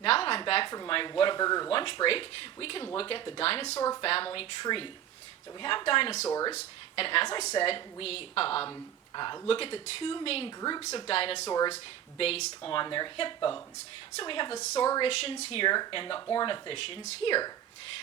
Now that I'm back from my Whataburger lunch break, we can look at the dinosaur family tree. So we have dinosaurs, and as I said, we look at the two main groups of dinosaurs based on their hip bones. So we have the Saurischians here and the Ornithischians here.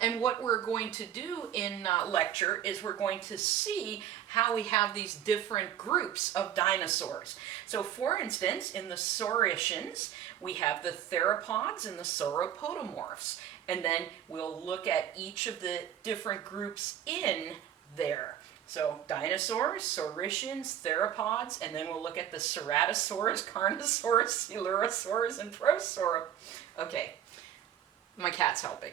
And what we're going to do in lecture is we're going to see how we have these different groups of dinosaurs. So for instance, in the Saurischians, we have the theropods and the sauropodomorphs. And then we'll look at each of the different groups in there. So dinosaurs, Saurischians, theropods, and then we'll look at the Ceratosaurus, Carnosaurus, Coelurosaurus, and Prosaurus. Okay, my cat's helping.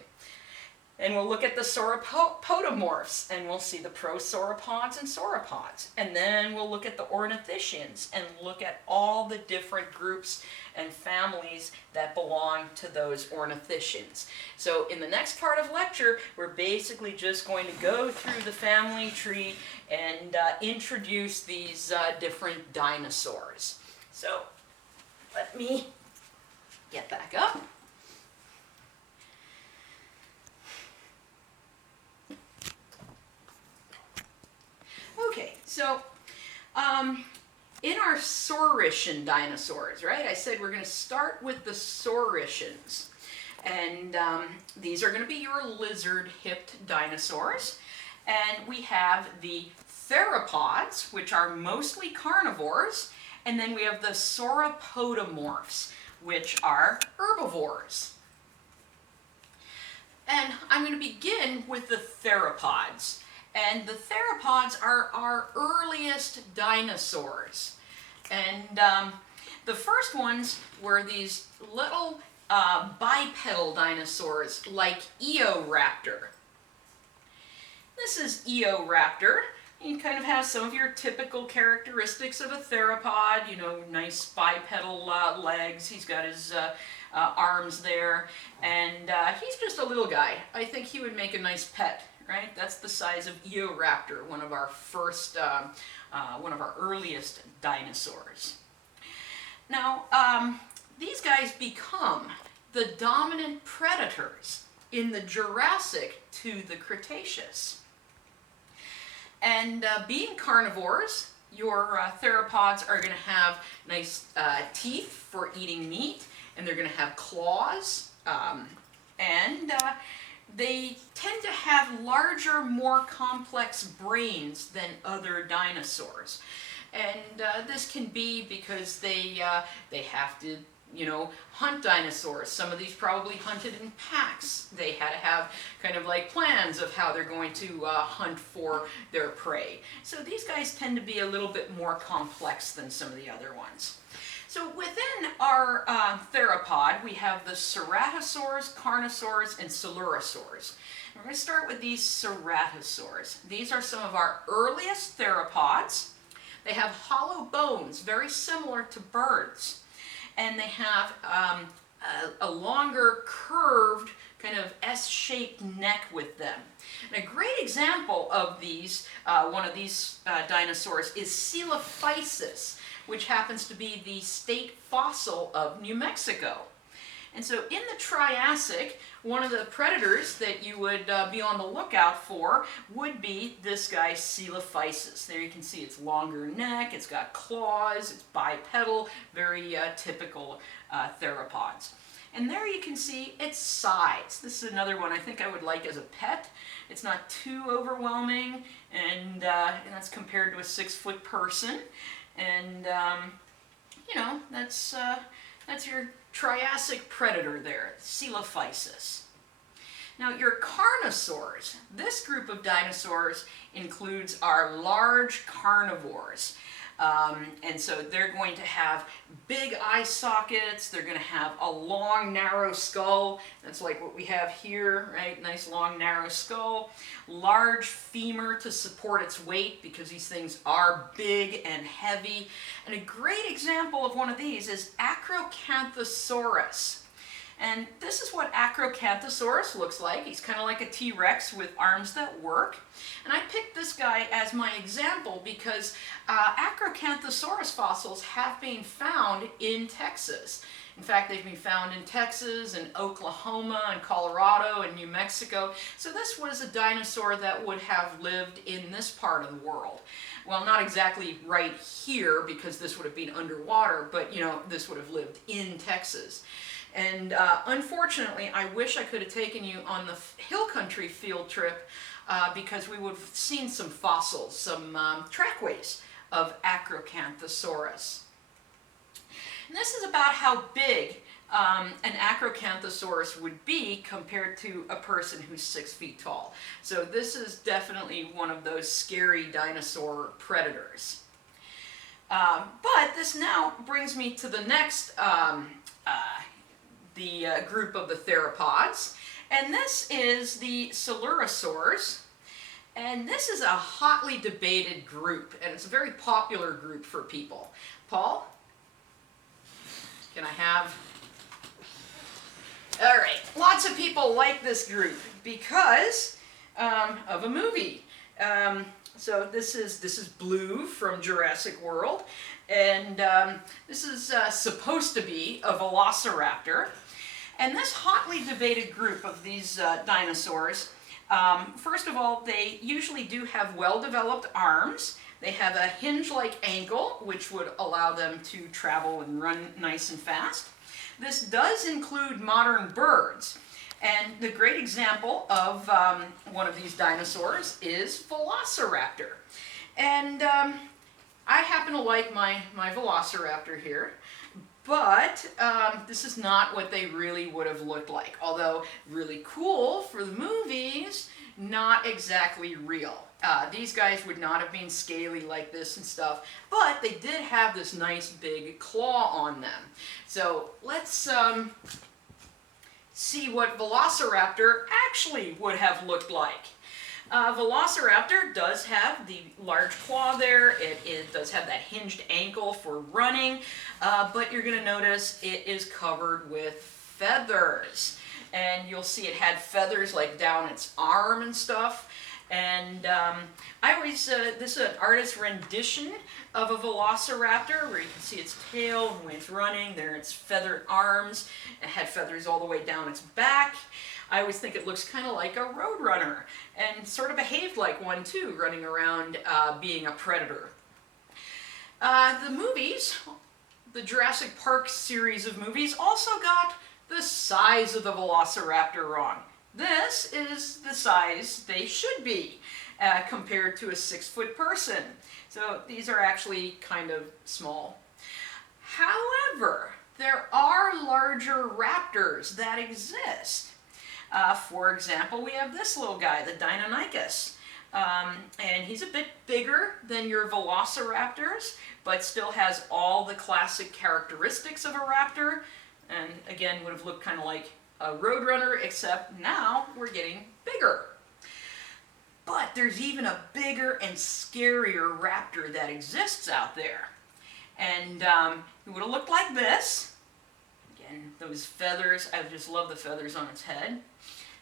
And we'll look at the sauropodomorphs, and we'll see the prosauropods and sauropods. And then we'll look at the ornithischians and look at all the different groups and families that belong to those ornithischians. So in the next part of lecture, we're basically just going to go through the family tree and introduce these different dinosaurs. So let me get back up. Okay, so in our Saurischian dinosaurs, right, I said we're going to start with the Saurischians. And these are going to be your lizard-hipped dinosaurs. And we have the theropods, which are mostly carnivores. And then we have the sauropodomorphs, which are herbivores. And I'm going to begin with the theropods. And the theropods are our earliest dinosaurs. And the first ones were these little bipedal dinosaurs like Eoraptor. This is Eoraptor. He kind of has some of your typical characteristics of a theropod, you know, nice bipedal legs. He's got his arms there. And he's just a little guy. I think he would make a nice pet. Right? That's the size of Eoraptor, one of our first, one of our earliest dinosaurs. Now, these guys become the dominant predators in the Jurassic to the Cretaceous. And being carnivores, your theropods are going to have nice teeth for eating meat, and they're going to have claws, and they tend to have larger, more complex brains than other dinosaurs. And this can be because they have to, you know, hunt dinosaurs. Some of these probably hunted in packs. They had to have kind of like plans of how they're going to hunt for their prey. So these guys tend to be a little bit more complex than some of the other ones. So within our theropod, we have the ceratosaurs, carnosaurs, and coelurosaurs. We're going to start with these ceratosaurs. These are some of our earliest theropods. They have hollow bones, very similar to birds. And they have a longer, curved, kind of S-shaped neck with them. And a great example of these, one of these dinosaurs is Coelophysis, which happens to be the state fossil of New Mexico. And so in the Triassic, one of the predators that you would be on the lookout for would be this guy, Coelophysis. There you can see its longer neck, it's got claws, it's bipedal, very typical theropods. And there you can see its size. This is another one I think I would like as a pet. It's not too overwhelming, and that's compared to a 6-foot person. And, you know, that's your Triassic predator there, Coelophysis. Now, your carnosaurs, this group of dinosaurs includes our large carnivores. And so they're going to have big eye sockets, they're going to have a long, narrow skull. That's like what we have here, right? Nice, long, narrow skull. Large femur to support its weight because these things are big and heavy. And a great example of one of these is Acrocanthosaurus. And this is what Acrocanthosaurus looks like. He's kind of like a T-Rex with arms that work. And I picked this guy as my example because Acrocanthosaurus fossils have been found in Texas. In fact, they've been found in Texas and Oklahoma and Colorado and New Mexico. So this was a dinosaur that would have lived in this part of the world. Well, not exactly right here because this would have been underwater, but you know, this would have lived in Texas. And unfortunately, I wish I could have taken you on the hill country field trip because we would have seen some fossils, some trackways of Acrocanthosaurus. And this is about how big an Acrocanthosaurus would be compared to a person who's 6 feet tall. So this is definitely one of those scary dinosaur predators. But this now brings me to the next group of the theropods, and this is the Saurosaurs. And this is a hotly debated group, and it's a very popular group for people. Paul? Can I have? All right, lots of people like this group because of a movie. So this is Blue from Jurassic World, and this is supposed to be a velociraptor. And this hotly debated group of these dinosaurs, first of all, they usually do have well-developed arms. They have a hinge-like ankle, which would allow them to travel and run nice and fast. This does include modern birds. And the great example of one of these dinosaurs is Velociraptor. And I happen to like my Velociraptor here, but this is not what they really would have looked like. Although really cool for the movies, not exactly real. These guys would not have been scaly like this and stuff, but they did have this nice big claw on them. So let's see what Velociraptor actually would have looked like. Velociraptor does have the large claw there. It does have that hinged ankle for running, but you're going to notice it is covered with feathers. And you'll see it had feathers like down its arm and stuff. And I always, this is an artist's rendition of a velociraptor where you can see its tail when it's running, there its feathered arms. It had feathers all the way down its back. I always think it looks kind of like a roadrunner and sort of behaved like one too, running around being a predator. The movies, the Jurassic Park series of movies, also got the size of the velociraptor wrong. This is the size they should be compared to a 6-foot person. So these are actually kind of small. However, there are larger raptors that exist. For example, we have this little guy, the Deinonychus. And he's a bit bigger than your velociraptors, but still has all the classic characteristics of a raptor. And again, would have looked kind of like a roadrunner, except now we're getting bigger. But there's even a bigger and scarier raptor that exists out there. And it would have looked like this. Again, those feathers, I just love the feathers on its head.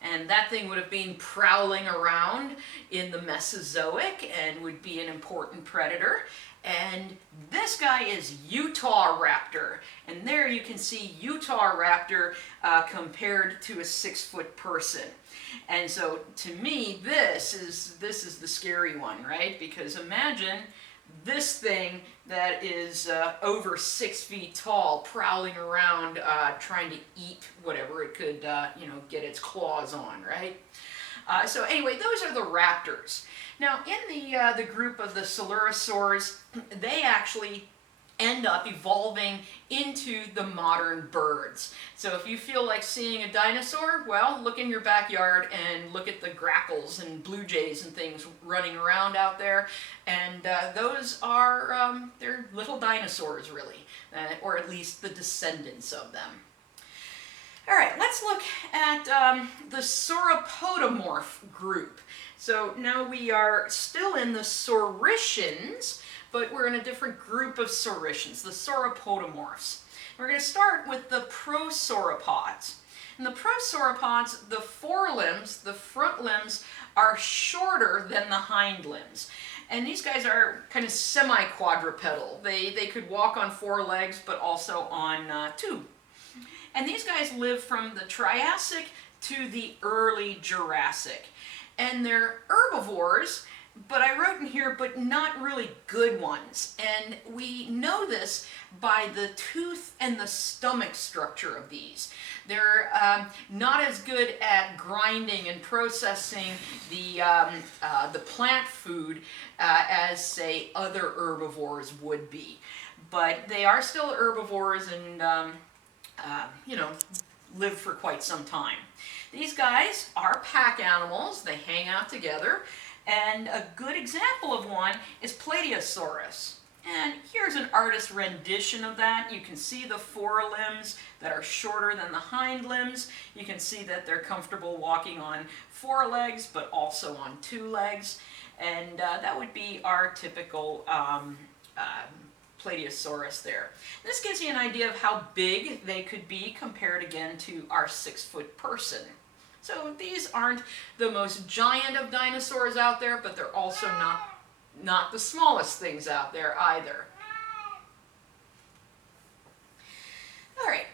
And that thing would have been prowling around in the Mesozoic and would be an important predator. And this guy is Utahraptor. And there you can see Utahraptor compared to a 6-foot person. And so to me, this is the scary one, right? Because imagine this thing that is over 6 feet tall, prowling around, trying to eat whatever it could, get its claws on, right? So anyway, those are the raptors. Now, in the group of the Saurosaurs, they actually end up evolving into the modern birds. So if you feel like seeing a dinosaur, well, look in your backyard and look at the grackles and blue jays and things running around out there. And those are, they're little dinosaurs, really, or at least the descendants of them. All right, let's look at the Sauropodomorph group. So now we are still in the Sauricians, but we're in a different group of Sauricians, the Sauropodomorphs. We're going to start with the Prosauropods. In the Prosauropods, the forelimbs, the front limbs, are shorter than the hind limbs. And these guys are kind of semi-quadrupedal. They could walk on 4 legs, but also on 2. And these guys live from the Triassic to the early Jurassic. And they're herbivores, but I wrote in here, but not really good ones. And we know this by the tooth and the stomach structure of these. They're not as good at grinding and processing the plant food as, say, other herbivores would be. But they are still herbivores and, you know, live for quite some time. These guys are pack animals. They hang out together. And a good example of one is Plateosaurus. And here's an artist's rendition of that. You can see the forelimbs that are shorter than the hind limbs. You can see that they're comfortable walking on 4 legs, but also on 2 legs. And that would be our typical Plateosaurus there. This gives you an idea of how big they could be compared again to our 6-foot person. So these aren't the most giant of dinosaurs out there, but they're also not the smallest things out there either. All right,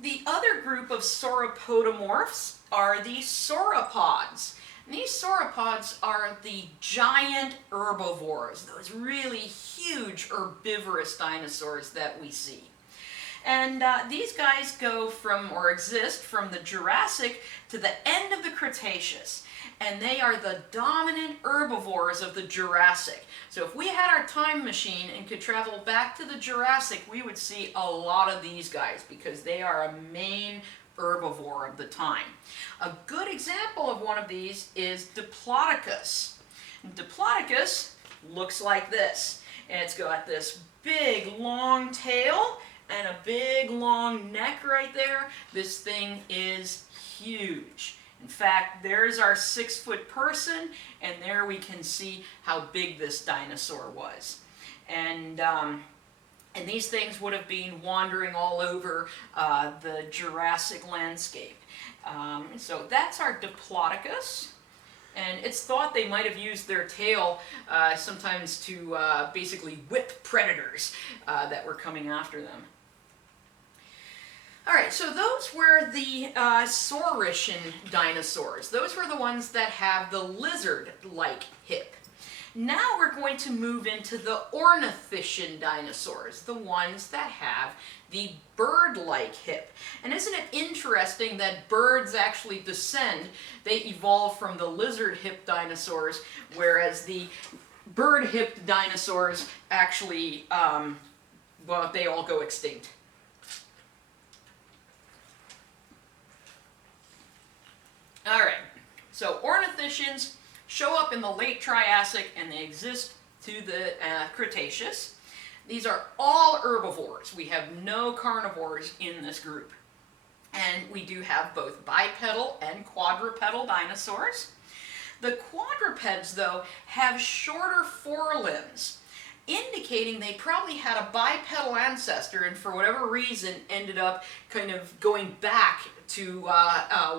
the other group of sauropodomorphs are the sauropods. And these sauropods are the giant herbivores, those really huge herbivorous dinosaurs that we see. And these guys go from, or exist from the Jurassic to the end of the Cretaceous. And they are the dominant herbivores of the Jurassic. So if we had our time machine and could travel back to the Jurassic, we would see a lot of these guys because they are a main herbivore of the time. A good example of one of these is Diplodocus. Diplodocus looks like this. And it's got this big long tail and a big long neck right there. This thing is huge. In fact, there's our 6-foot person, and there we can see how big this dinosaur was. And these things would have been wandering all over the Jurassic landscape. So that's our Diplodocus. And it's thought they might have used their tail sometimes to basically whip predators that were coming after them. All right, so those were the SAURISCHIAN dinosaurs. Those were the ones that have the lizard-like hip. Now we're going to move into the ORNITHISCHIAN dinosaurs, the ones that have the bird-like hip. And isn't it interesting that birds actually descend? They evolved from the lizard-hipped dinosaurs, whereas the bird-hipped dinosaurs actually, well, they all go extinct. All right, so ornithischians show up in the late Triassic and they exist to the Cretaceous. These are all herbivores. We have no carnivores in this group. And we do have both bipedal and quadrupedal dinosaurs. The quadrupeds, though, have shorter forelimbs, indicating they probably had a bipedal ancestor and for whatever reason ended up kind of going back to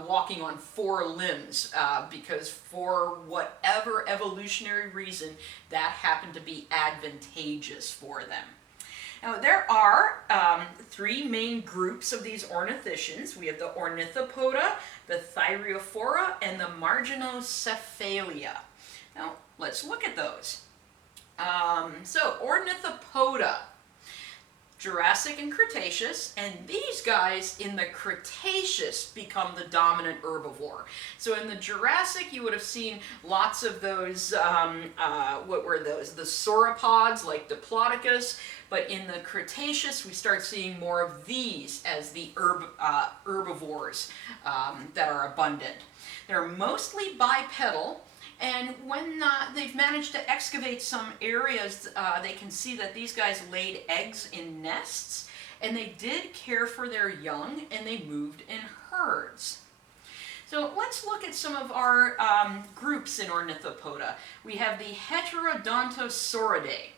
walking on 4 limbs because for whatever evolutionary reason that happened to be advantageous for them. Now there are 3 main groups of these ornithischians. We have the Ornithopoda, the THYREOPHORA, and the Marginocephalia. Now let's look at those. So Ornithopoda, Jurassic and Cretaceous, and these guys in the Cretaceous become the dominant herbivore. So in the Jurassic you would have seen lots of those, what were those? The sauropods like Diplodocus, but in the Cretaceous we start seeing more of these as the herbivores that are abundant. They're mostly bipedal. And when they've managed to excavate some areas, they can see that these guys laid eggs in nests, and they did care for their young, and they moved in herds. So let's look at some of our groups in Ornithopoda. We have the Heterodontosauridae.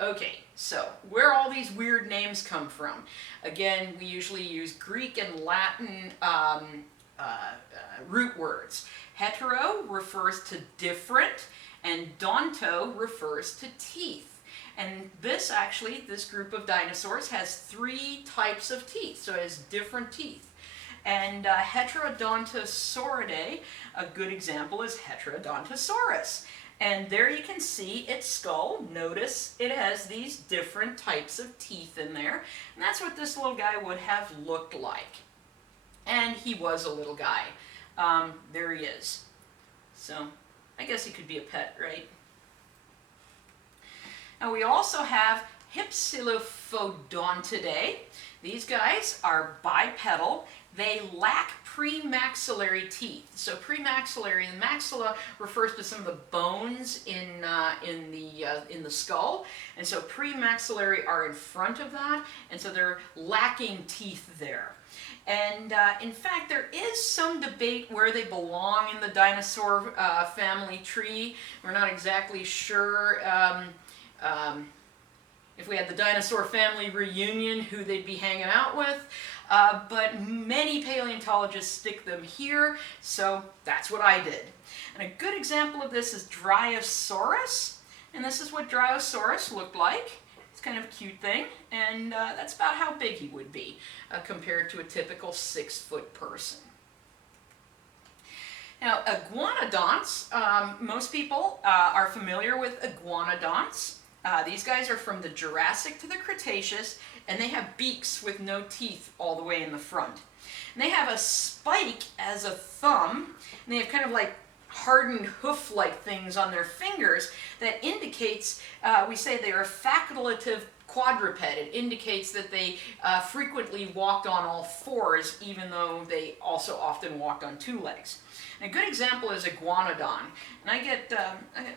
Okay, so where all these weird names come from? Again, we usually use Greek and Latin root words. Hetero refers to different, and donto refers to teeth. And this group of dinosaurs has 3 types of teeth, so it has different teeth. And Heterodontosauridae, a good example is Heterodontosaurus. And there you can see its skull. Notice it has these different types of teeth in there. And that's what this little guy would have looked like. And he was a little guy. There he is. So I guess he could be a pet, right? Now we also have Hypsilophodontidae. These guys are bipedal. They lack premaxillary teeth. So premaxillary, the maxilla refers to some of the bones in the skull, and so premaxillary are in front of that, and so they're lacking teeth there. And in fact, there is some debate where they belong in the dinosaur family tree. We're not exactly sure. If we had the dinosaur family reunion, who they'd be hanging out with. But many paleontologists stick them here, so that's what I did. And a good example of this is Dryosaurus, and this is what Dryosaurus looked like. It's kind of a cute thing, and that's about how big he would be compared to a typical 6-foot person. Now, iguanodonts, most people are familiar with iguanodonts. These guys are from the Jurassic to the Cretaceous, and they have beaks with no teeth all the way in the front. And they have a spike as a thumb, and they have kind of like hardened hoof-like things on their fingers that indicates, we say they are facultative quadruped. It indicates that they frequently walked on all 4s, even though they also often walked on 2 legs. And a good example is iguanodon. And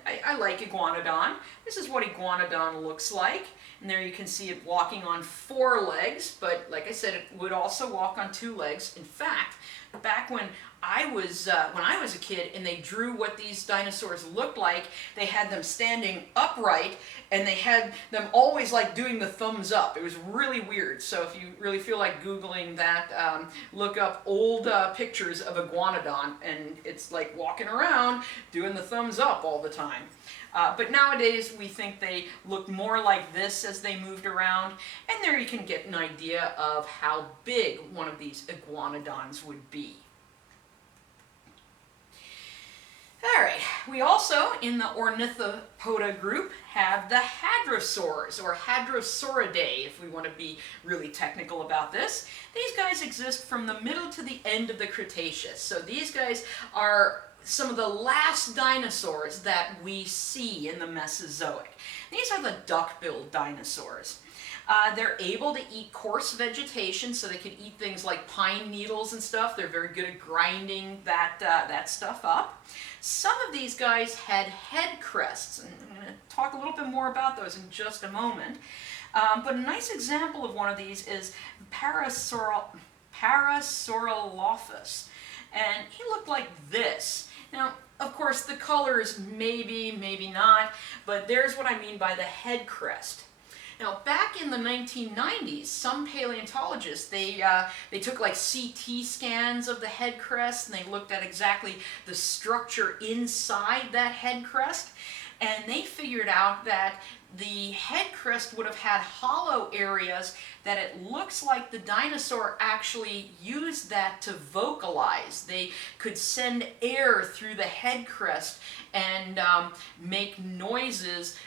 I like iguanodon. This is what iguanodon looks like. And there you can see it walking on 4 legs, but like I said, it would also walk on 2 legs. In fact, back when I was a kid and they drew what these dinosaurs looked like, they had them standing upright and they had them always like doing the thumbs up. It was really weird. So if you really feel like Googling that, look up old pictures of iguanodon, and it's like walking around doing the thumbs up all the time. But nowadays we think they look more like this as they moved around, and there you can get an idea of how big one of these iguanodons would be. Alright, we also, in the Ornithopoda group, have the hadrosaurs, or Hadrosauridae, if we want to be really technical about this. These guys exist from the middle to the end of the Cretaceous. So these guys are some of the last dinosaurs that we see in the Mesozoic. These are the duck-billed dinosaurs. They're able to eat coarse vegetation, so they can eat things like pine needles and stuff. They're very good at grinding that stuff up. Some of these guys had head crests, and I'm going to talk a little bit more about those in just a moment. But a nice example of one of these is Parasaurolophus, and he looked like this. Now, of course, the colors maybe, maybe not, but there's what I mean by the head crest. Now, back in the 1990s, some paleontologists, they took like CT scans of the head crest, and they looked at exactly the structure inside that head crest, and they figured out that the head crest would have had hollow areas that it looks like the dinosaur actually used that to vocalize. They could send air through the head crest and make noises,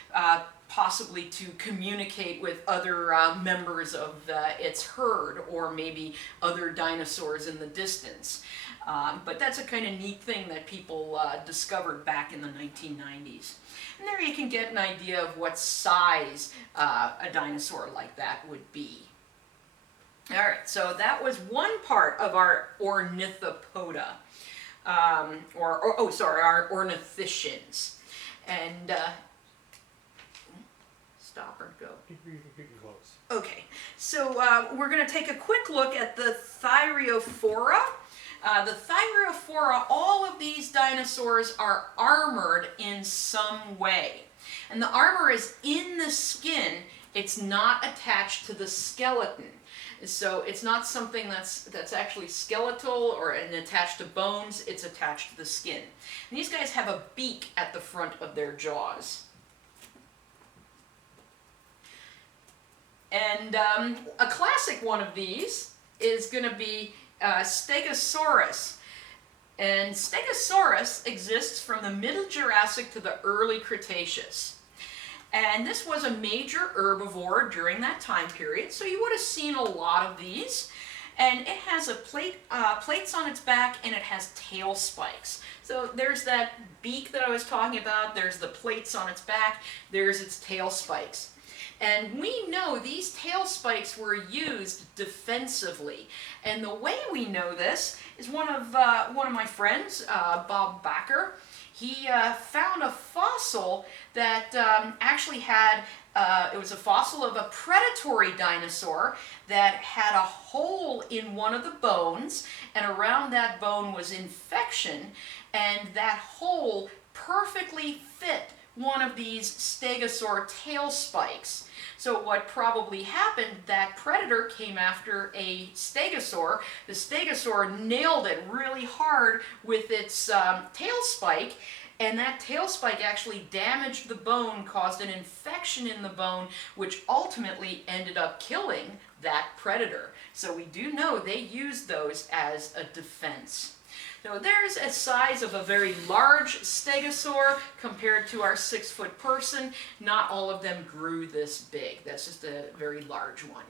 possibly to communicate with other members of its herd, or maybe other dinosaurs in the distance. But that's a kind of neat thing that people discovered back in the 1990s. And there you can get an idea of what size a dinosaur like that would be. Alright, so that was one part of our Ornithopoda, our Ornithischians. And stop or go? Okay, so we're going to take a quick look at the THYREOPHORA. The THYREOPHORA, all of these dinosaurs are armored in some way. And the armor is in the skin, it's not attached to the skeleton. So it's not something that's actually skeletal or attached to bones, it's attached to the skin. And these guys have a beak at the front of their jaws. And a classic one of these is going to be Stegosaurus. And Stegosaurus exists from the Middle Jurassic to the early Cretaceous. And this was a major herbivore during that time period, so you would have seen a lot of these. And it has a plates on its back, and it has tail spikes. So there's that beak that I was talking about, there's the plates on its back, there's its tail spikes. And we know these tail spikes were used defensively. And the way we know this is one of my friends, Bob Backer. He found a fossil that actually had, it was a fossil of a predatory dinosaur that had a hole in one of the bones, and around that bone was infection, and that hole perfectly fit one of these stegosaur tail spikes. So what probably happened, that predator came after a stegosaur. The stegosaur nailed it really hard with its tail spike, and that tail spike actually damaged the bone, caused an infection in the bone, which ultimately ended up killing that predator. So we do know they used those as a defense. So there's a size of a very large stegosaur compared to our 6-foot person. Not all of them grew this big. That's just a very large one.